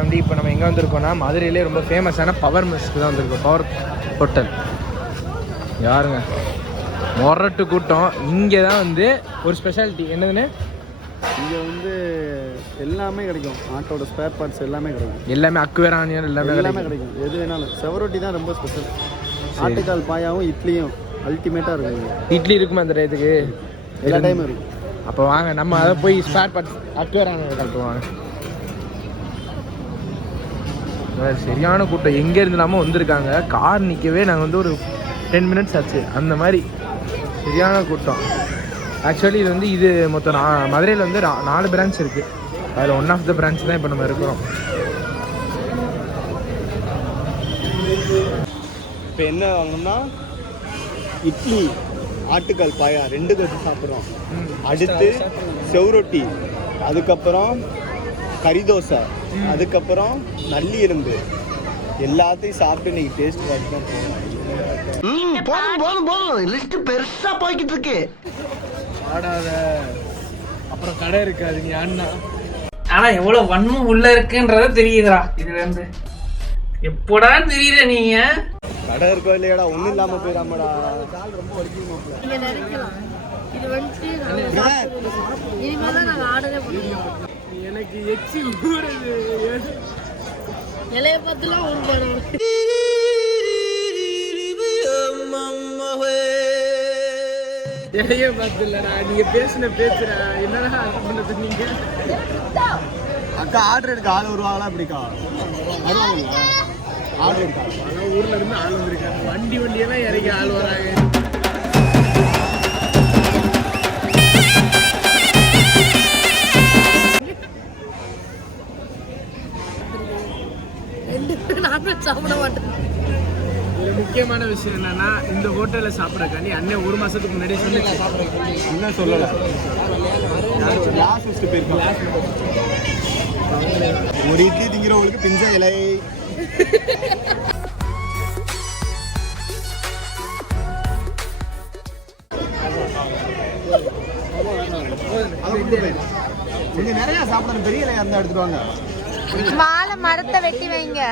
வந்து இப்போ நம்ம எங்கே வந்திருக்கோம்னா மதுரையிலே ரொம்ப ஃபேமஸான பவர் மெஸ்க்கு தான் வந்திருக்கோம். பவர் ஹோட்டல் யாருங்க மொரட்டு கூட்டம். இங்கே தான் வந்து ஒரு ஸ்பெஷாலிட்டி என்னதுன்னு இங்கே வந்து எல்லாமே கிடைக்கும். ஆட்டோட ஸ்பேர் பார்ட்ஸ் எல்லாமே கிடைக்கும். எல்லாமே அக்குவேரானியன் எல்லாமே கிடைக்கும். எது வேணாலும். செவரொட்டி தான் ரொம்ப ஸ்பெஷல். ஆட்டுக்கால் பாயாவும் இட்லியும் அல்டிமேட்டாக இருக்கும். இட்லி இருக்குமா அந்த டயத்துக்கு? எல்லா டைமும் இருக்கும். அப்போ வாங்க நம்ம அதை போய் ஸ்பேர் பார்ட்ஸ் அக்குவேரானியன் கலப்புவாங்க. சரியான கூட்டம் எங்கேருந்து இல்லாமல் வந்திருக்காங்க. கார் நிற்கவே நாங்கள் வந்து ஒரு 10 மினிட்ஸ் ஆச்சு. அந்த மாதிரி சரியான கூட்டம். ஆக்சுவலி இது வந்து இது மொத்தம் மதுரையில் வந்து 4 பிரான்ச் இருக்குது. அதில் ஒன் ஆஃப் த பிரான்ச் தான் இப்போ நம்ம இருக்கிறோம். இப்போ என்ன வாங்கணும்னா இட்லி ஆட்டுக்கால் பாயா 2 கட்டு சாப்பிட்றோம். அடுத்து செவரொட்டி, அதுக்கப்புறம் கறி தோசை, அதுக்கப்புறம் நல்லி எலும்பு எல்லாத்தையும் சாப்பிட்டு இன்னைக்கு டேஸ்ட் பார்த்து லிஸ்ட் பெருசா போய்கிட்டு இருக்கு. ஆடாத அப்புறம் கடை இருக்காது நீ அண்ணா. ஆனா எவ்வளவு வன்மம் உள்ள இருக்குன்றத தெரியுதுடா. இதுல இருந்து எப்படா தெரியுற நீங்க கடை இருக்கோ இல்லையாடா ஒன்றும் இல்லாம போயிடாமடா. கால் ரொம்ப வலிக்கும். எனக்கு எச்சி ஊறுது. இலைய பார்த்துலாம் ஊறுபாடு. இலைய பார்த்து இல்லடா நீங்க பேசுற என்னடா பண்ணது நீங்க? அக்கா ஆர்டர் எடுக்க ஆள் வருவாங்களா? அப்படிக்கா ஆர்டர் எடுக்கா ஊர்ல இருந்து ஆள் வந்திருக்காங்க. வண்டியெல்லாம் இறங்கி ஆள் வராங்க. சாப்பிட மாட்டேன். இதுல முக்கியமான விஷயம் என்னன்னா இந்த ஹோட்டல்ல சாப்பிடறக்காண்டி அண்ணன் 1 மாசத்துக்கு முன்னாடி சொல்லி அண்ணன் சொல்லல. ஒரு இட்லி திங்கிறவங்களுக்கு பிஞ்ச இலை. கொஞ்சம் நிறைய சாப்பிடணும். பெரிய இலையா இருந்தா எடுத்துட்டு வாங்க. வாழை மரத்தை வெட்டி வைங்க.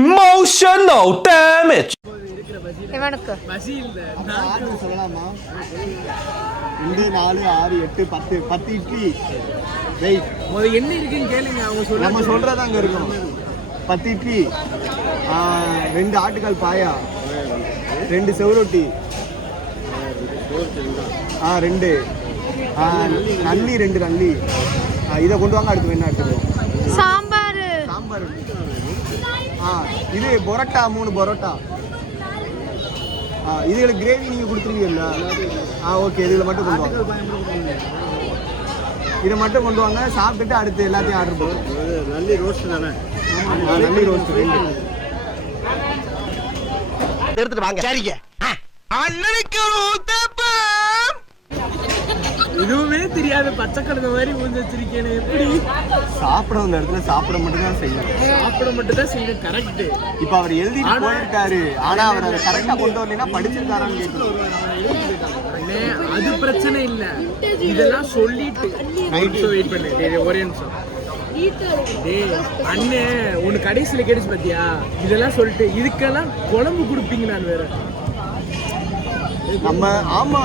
Emotional damage. இவனுக்கு பசி இல்ல. சொல்லலாமா? 2 4 6 8 10 இட்லி. வெயிட் என்ன இருக்குன்னு கேளுங்க. அவங்க நம்ம சொல்றது அங்க இருக்கும். 10 இட்லி, 2 ஆட்டுக்கால் பாயா, 2 செவரொட்டி, 2 நல்லி, 2 நல்லி. இதை கொண்டு வாங்க. அடுத்து என்ன எடுத்துக்கோ? சாம்பார். இது பரோட்டா 3 பரோட்டா. இதுல கிரேவி நீங்க கொடுத்துருவீங்கல்ல? ஓகே. இதுல மட்டும் கொண்டு வாங்க. இதை மட்டும் கொண்டு வாங்க. சாப்பிட்டுட்டு அடுத்து எல்லாத்தையும் ஆர்டர் பண்ணுவோம். நல்லி ரோஸ்ட் தானே? நல்லி ரோஸ்ட் எடுத்துட்டு வாங்க. சரிங்க. அண்ணனுக்கு எதுவுமே தெரியாத பச்சை கலந்த மாதிரி ஊந்து வச்சிருக்கேன். எப்படி சாப்பிட வந்த இடத்துல சாப்பிட மட்டும் தான் செய்யும். கரெக்ட். இப்ப அவர் எழுதிட்டு போயிருக்காரு. ஆனா அவர் அதை கரெக்டா கொண்டு வரலைன்னா படிச்சிருக்காரான்னு கேட்கணும். அது பிரச்சனை இல்ல. இதெல்லாம் சொல்லிட்டு வெயிட் பண்ணு. ஒரே நிமிஷம். அண்ணே ஒன்னு கடைசியில கேட்டுச்சு பாத்தியா? இதெல்லாம் சொல்லிட்டு இதுக்கெல்லாம் குழம்பு கொடுப்பீங்க. நான் வேற நம்ம ஆமா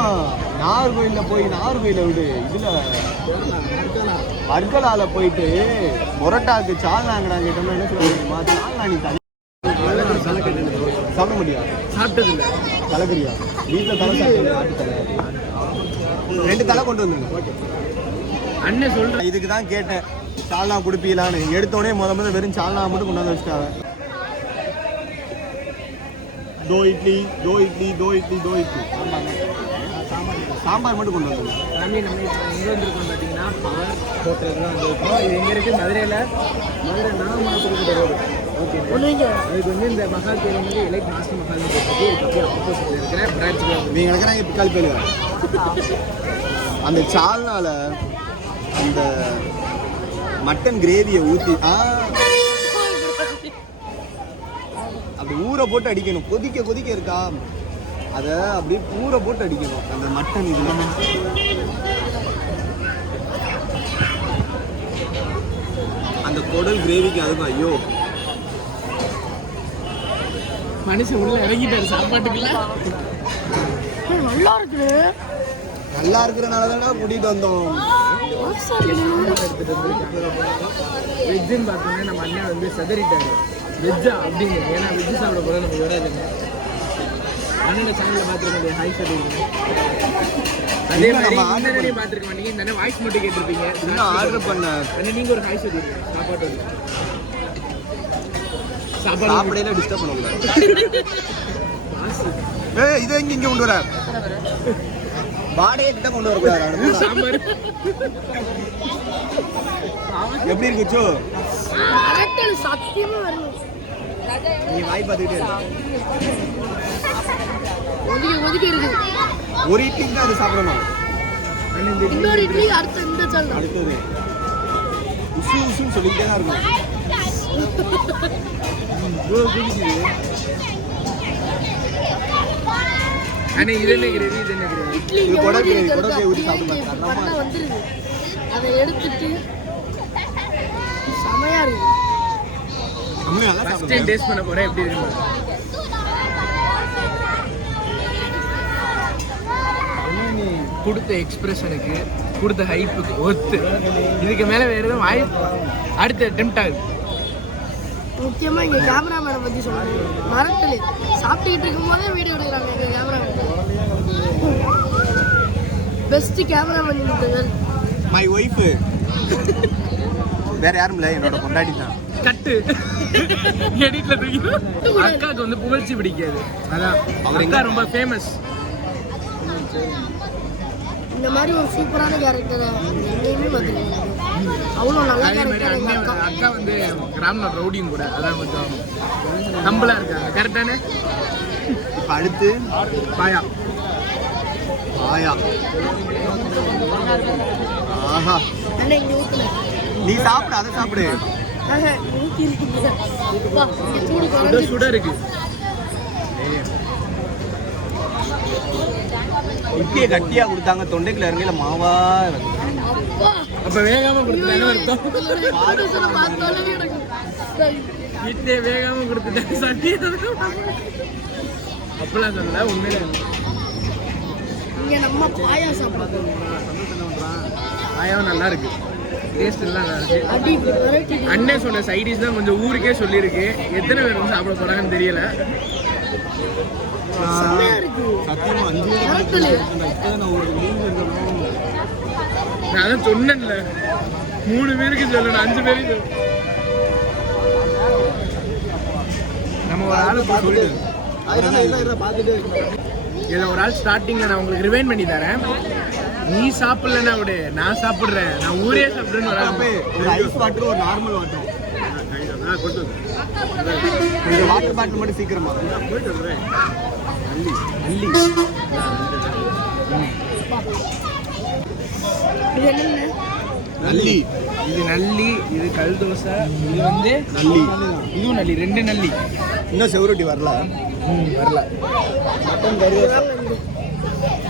நாகர்கோயில போய் நாகர்கோயில விடு. இதுல வர்க்கலால போயிட்டு மொரட்டாக்கு சால்னாங்கடா கேட்டோம்னா என்ன சொல்லுவாங்க? சால்னா நீ தலை சாப்பிட முடியாது. சாப்பிட்டது இல்லை. தலைக்கறியா? வீட்டில் தலை சாப்பிட்டு ஆட்டு தலை 2 தலை கொண்டு வந்துருங்க. அண்ணன் சொல்றேன். இதுக்கு தான் கேட்டேன் சால்னா கொடுப்பீங்களான்னு. எடுத்தோடனே முதல்ல வெறும் சால்னா மட்டும் கொண்டாந்து வச்சுட்டாங்க. 2 இட்லி. சாம்பார் மட்டும் கொண்டு வந்து. நம்ம எங்கே வந்திருக்கோம் பார்த்தீங்கன்னா பவர் ஹோட்டல் தான் வந்திருக்கோம். இது எங்கே இருக்குது? மதுரை நாகமாத்துக்கு ரோடு. ஓகே. அதுக்கு வந்து இந்த மகால் பேர் வந்து எலைட் மாஸ்டர் மகால் போட்டு ஆப்போசிட் இருக்கிற பிரான்ச். நீங்கள் நினைக்கிறாங்க பிக்கால் பேர். அந்த சால்னால அந்த மட்டன் கிரேவியை ஊற்றி அப்படி ஊற போட்டு அடிக்கணும். கொதிக்க இருக்கா? அதை அப்படியே ஊற போட்டு அடிக்கணும் அந்த மட்டன். இதில் அந்த அந்த குடல் கிரேவிக்கு அதுக்கும் ஐயோ மனுஷன் உள்ள இறங்கிட்டாரு சாப்பாட்டுக்குள்ள. நல்லா இருக்குது. நல்லா இருக்கிறனால தானே கூட்டிகிட்டு வந்தோம். வெஜ்ஜுன்னு பார்த்தோன்னே நம்ம அண்ணன் வந்து செதறிட்டாரு. வெஜ்ஜா அப்படின்னு, ஏன்னா வெஜ்ஜு சாப்பிட போல நமக்கு வராதுங்க. அண்ணனோட சேனலில் பார்த்துருக்க ஹாய் சொல்லிருக்கீங்க. அதே மாதிரி முன்னாடியே பார்த்துருக்க மாட்டீங்க. இந்த அண்ணன் வாய்ஸ் மட்டும் கேட்டிருப்பீங்க. இன்னும் ஆர்டர் பண்ண அண்ணன் நீங்கள் ஒரு ஹாய் சொல்லிருக்கீங்க. சாப்பாடையில டிஸ்டர்ப் பண்ணக்கூடாது. ஏய் இதை இங்கே கொண்டு வர வாடகை கிட்ட கொண்டு வரக்கூடாது. சாம்பார் எப்படி இருக்குச்சோ? சத்தியமா வரணும். நீ வாய் பார்த்துக்கிட்டே ஒதுக்கி இருக்கு. ஒரு இட்லிக்கு தான் அது சாப்பிடணும். இன்னொரு இட்லி அடுத்த இந்த சால் அடுத்தது உசு உசுன்னு சொல்லிக்கிட்டே தான் இருக்கும். அண்ணே இது என்ன கிரேவி, இது என்ன கிரேவி? இட்லி இது கொடை கிரேவி, இங்க கொடை கிரேவி ஊத்தி அப்படியே சாப்பிட்டு இங்க பாருங்க. பண்ணா வந்துருது. அதை எடுத்துட்டு செமையா இருக்கு. உண்மையா தான் ஃபர்ஸ்ட் டைம் சாப்பிடுறேன். டேஸ்ட் பண்ண போறேன். எப்படி இருக்கு? கொடுத்த எக்ஸ்பிரஷனுக்கு, கொடுத்த ஹைப்புக்கு ஒத்து. இதுக்கு மேல வேற எதுவும் அடுத்த அட்டெம்ப்ட் ஆகுது. முக்கியமா இங்க கேமராமேனை பத்தி சொல்லணும். மரத்தல் சாப்பிட்டுக்கிட்டு இருக்கும் போதே வீடியோ எடுக்கிறாங்க எங்க கேமராமேன். பெஸ்ட் கேமராமேன் இருந்தவர் மை ஒய்ஃப். வேற யாரும் இல்லை, என்னோட கொண்டாடி தான். கட்டு எடிட்ல தூக்கி அக்காவுக்கு வந்து புகழ்ச்சி பிடிக்காது. அதான் அக்கா ரொம்ப ஃபேமஸ். இந்த மாதிரி ஒரு சூப்பரான கேரக்டரை எங்கேயுமே பார்த்துருக்கேன். அவ்வளோ நல்ல அதே மாதிரி கேரக்டர் எங்க அக்கா. அக்கா வந்து கிராம ரவுடியும் கூட. அதான் கொஞ்சம் கம்பலா இருக்காங்க. கரெக்டானே? இப்போ அடுத்து பாயா. ஆயா. ஆஹா அண்ணா இங்க ஊத்துனேன். நீ சாப்பிடு, அதை சாப்பிடு. ஊத்திருக்கீங்க. அப்பா, இங்க சூடு சுட குறைஞ்சி. சுட இருக்கு. இட்லியை கட்டியா கொடுத்தாங்க, தொண்டைக்குள்ள இறங்கல மாவா இருக்கு. அப்பா, அப்ப வேகாம கொடுத்துட்டாங்க அர்த்தம். producer-அ பார்த்தாலே எனக்கு வீட்டிலே வேகாம கொடுத்துட்டாங்க. சட்டி அப்பெல்லாம் சொல்லல, உண்மையில இங்க நம்ம பாயா சாப்பிடுறோம். பாயாவும் நல்லா இருக்கு. டேஸ்ட் எல்லாம் நல்லா இருக்கு. அடி வெரைட்டி. அண்ணன் சொன்ன சைடிஸ் தான் கொஞ்சம் ஊருக்கே சொல்லியிருக்கு. எத்தனை பேர் வந்து சாப்பிட போறாங்கன்னு தெரியல. செமையா இருக்கு. சத்தியமா 5 மரத்தல் நான் அதான் சொன்னேன்ல, 3 பேருக்கு சொல்லணும், 5 பேருக்கு சொல்லணும். நம்ம ஒரு ஆளு சொல்லிட்டு இதில் ஒரு ஆள் ஸ்டார்டிங்கில் நான் உங்களுக்கு ரிவைண்ட் பண்ணி தரேன். நீ சாப்பிடலன்னா விடு, நான் சாப்பிட்றேன், நான் ஊரே சாப்பிட்றேன்னு ஒரு ஆள் ஒரு ஐஸ் வாட்டர், ஒரு நார்மல் வாட்டர். கொண்டு இந்த வாட்டர் பாட்டில் மட்டும் சீக்கிரமா போயிட்டு வரேன். நல்லி நல்லி இது என்னென்ன? நல்லி. இது நல்லி, இது கல் தோசை, இது வந்து நல்லி. இதுவும் நல்லி, 2 நல்லி. இன்னும் செவரொட்டி வரல. வரல. மட்டன் கறி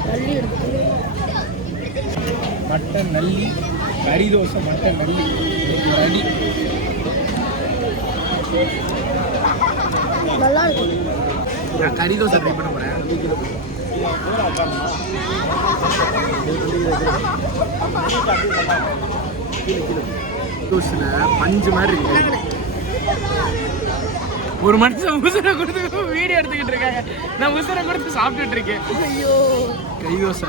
தள்ளி எடுத்து மட்டன் நல்லி, கறி தோசை, மட்டன் நல்லி, அடி. நல்லா இருக்கு. நான் கறி தோசை ட்ரை பண்ண போகிறேன். தோசையில் பஞ்சு மாதிரி இருக்கு. ஒரு மனுஷன் உசுரை கொடுத்து வீடியோ எடுத்துக்கிட்டு இருக்காங்க. நான் உசுரை கொடுத்து சாப்பிட்டுட்டு இருக்கேன். ஐயோ, கறி தோசை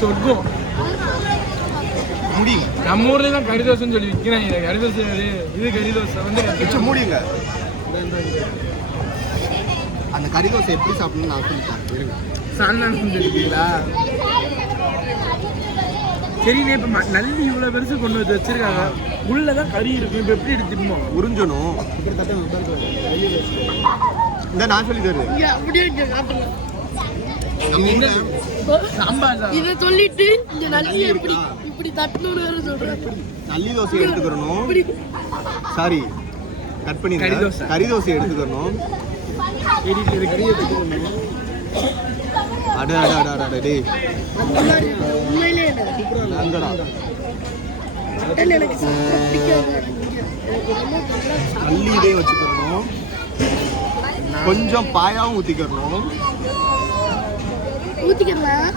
சொர்க்கம். முடியுங்க. நம்ம ஊர்ல தான் கறி தோசைன்னு சொல்லி விற்கிறாங்க. கறி தோசை இது கறி தோசை வந்து வச்சு மூடிங்க. அந்த கறி தோசை எப்படி சாப்பிடணும்னு நான் சொல்லிட்டேன். இருங்க. சாந்தானம் சொல்லிருக்கீங்களா? சரிண்ணே, இப்போ நல்லி இவ்வளோ பெருசு கொண்டு வந்து வச்சிருக்காங்க. உள்ளதான் கறி இருக்கும். இப்போ எப்படி எடுத்துக்கணும்? உறிஞ்சணும். இந்த நான் சொல்லி தருவேன். இங்க அப்படியே இங்க காட்டுங்க. நம்ம என்ன சாம்பார் தான். இதை சொல்லிட்டு இங்க நல்லி எப்படி இப்படி தட்டணும்னு வேற சொல்றேன். நல்லி தோசை எடுத்துக்கிறணும். இப்படி சாரி, கட் பண்ணி கறி தோசை. கறி தோசை எடுத்துக்கணும். எடிட்டில் கறி எடுத்துக்கணும். அட அட அட அட டேய் அந்த மாதிரி உண்மையிலே எனக்கு அங்கடா மட்டன் எனக்கு சாப்பிட பிடிக்காது. எனக்கு ரொம்ப நல்லா அள்ளி இதே வச்சுக்கணும். கொஞ்சம் பாயாவும் ஊற்றிக்கிறணும். ஊற்றிக்கலாம்.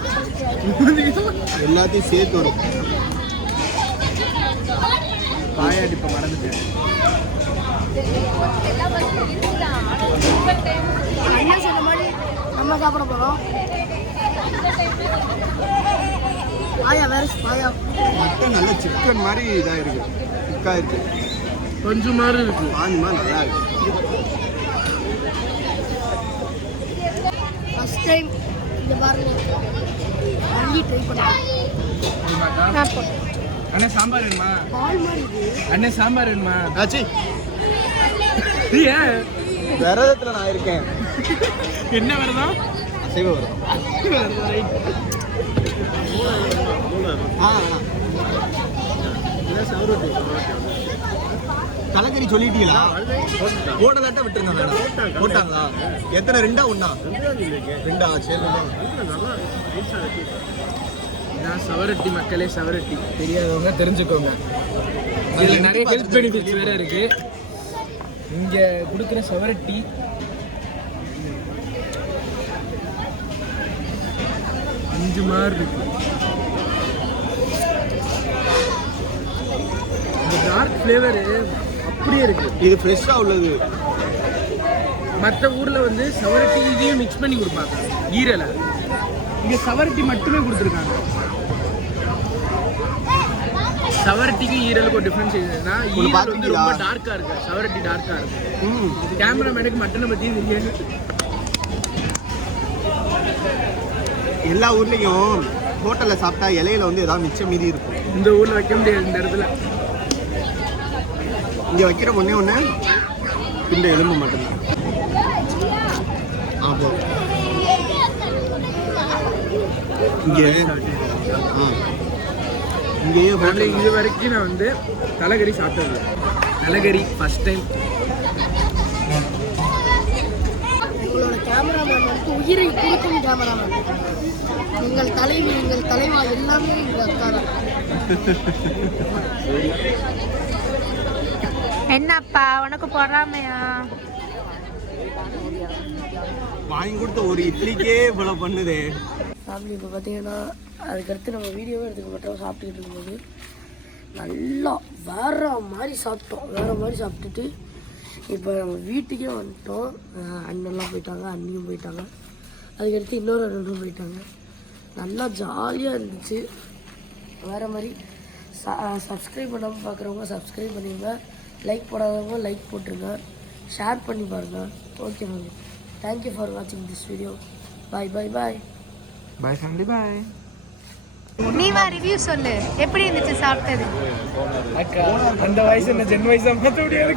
எல்லாத்தையும் சேர்த்து வரும். பாயாடி இப்போ மறந்துட்டேன். என்ன சொன்ன மாதிரி நம்ம சாப்பிட போகிறோம். பாயா வேற பாயா மட்டன் நல்ல சிக்கன் மாதிரி இதாக இருக்கு. திக்காக இருக்கு. கொஞ்சம் மாதிரி இருக்கு. பாஞ்சுமா நல்லா இருக்கு. ஃபர்ஸ்ட் டைம் இந்த பாருங்க வாங்கி ட்ரை பண்ணேன். அண்ணே சாம்பார் வேணுமா? பால் மாதிரி இருக்கு. அண்ணே சாம்பார் வேணுமா? ஆச்சி ஏன் விரதத்தில் நான் இருக்கேன். என்ன வருதம்? அசைவ வரும். தலைக்கறி சொல்லிட்டீங்களா? போட்டலாட்ட விட்டுருங்க மேடம். போட்டாங்களா? எத்தனை? 2 1 2 சரி. நான் சவரட்டி மக்களே, சவரட்டி தெரியாதவங்க தெரிஞ்சுக்கோங்க. இதில் நிறைய ஹெல்த் பெனிஃபிட்ஸ் வேறு இருக்குது. இங்கே கொடுக்குற சவரட்டி அஞ்சு மாதிரி இருக்கு. இந்த டார்க் ஃப்ளேவரு அப்படியே இருக்குது. இது ஃப்ரெஷ்ஷாக உள்ளது. மற்ற ஊரில் வந்து சவரட்டி இதையும் மிக்ஸ் பண்ணி கொடுப்பாங்க ஈரலை. இங்கே சவரட்டி மட்டுமே கொடுத்துருக்காங்க. சவரட்டிக்கு ஈரலுக்கு டிஃப்ரென்ஸ் என்னன்னா, ஈரல் வந்து ரொம்ப டார்க்காக இருக்கு, சவரட்டி டார்க்காக இருக்கு. கேமராமேனுக்கு மட்டனை பற்றி தெரியாது. எல்லா ஊர்லேயும் ஹோட்டலில் சாப்பிட்டா இலையில வந்து ஏதாவது மிச்சம் மீதி இருக்கும். இந்த ஊரில் வைக்க முடியாது. இந்த இடத்துல இங்கே வைக்கிற ஒன்றே ஒன்று இந்த எலும்பு மட்டும்தான். இங்கேயே இது வரைக்கும் நான் வந்து தலைகறி சாப்பிட்டது. தலைகறி ஃபர்ஸ்ட் டைம். உங்களோட கேமராமேன் வந்து உயிரை கொடுக்கும் கேமராமேன். எங்கள் தலைவி, எங்கள் தலைவா எல்லாமே எங்கள் அக்கா தான். என்னப்பா உனக்கு பொறாமையா? வாங்கி கொடுத்த ஒரு இட்லிக்கே இவ்வளோ பண்ணுதே. ஃபேமிலி இப்போ பார்த்தீங்கன்னா அதுக்கடுத்து நம்ம வீடியோவே எடுத்துக்க மாட்டோம். சாப்பிட்டுக்கிட்டு இருக்கும்போது நல்லா வேற மாதிரி சாப்பிட்டோம். வேறு மாதிரி சாப்பிட்டுட்டு இப்போ நம்ம வீட்டுக்கே வந்துட்டோம். அண்ணெல்லாம் போயிட்டாங்க, அண்ணியும் போயிட்டாங்க. அதுக்கடுத்து இன்னொரு அண்ணனும் போயிட்டாங்க. நல்லா ஜாலியாக இருந்துச்சு. வேறு மாதிரி சப்ஸ்கிரைப் பண்ணாமல் பார்க்குறவங்க சப்ஸ்கிரைப் பண்ணிடுங்க. லைக் போடாதவங்க லைக் போட்டுருங்க. ஷேர் பண்ணி பாருங்கள். Okay ma'am. தேங்க்யூ ஃபார் வாட்சிங் this video. Bye bye bye bye family bye. நீ வா ரிவ்யூ சொல்லு, எப்படி இருந்துச்சு சாப்பிட்டது? அக்கா அந்த வயசு என்ன ஜென் வயசா மாற்ற முடியாது.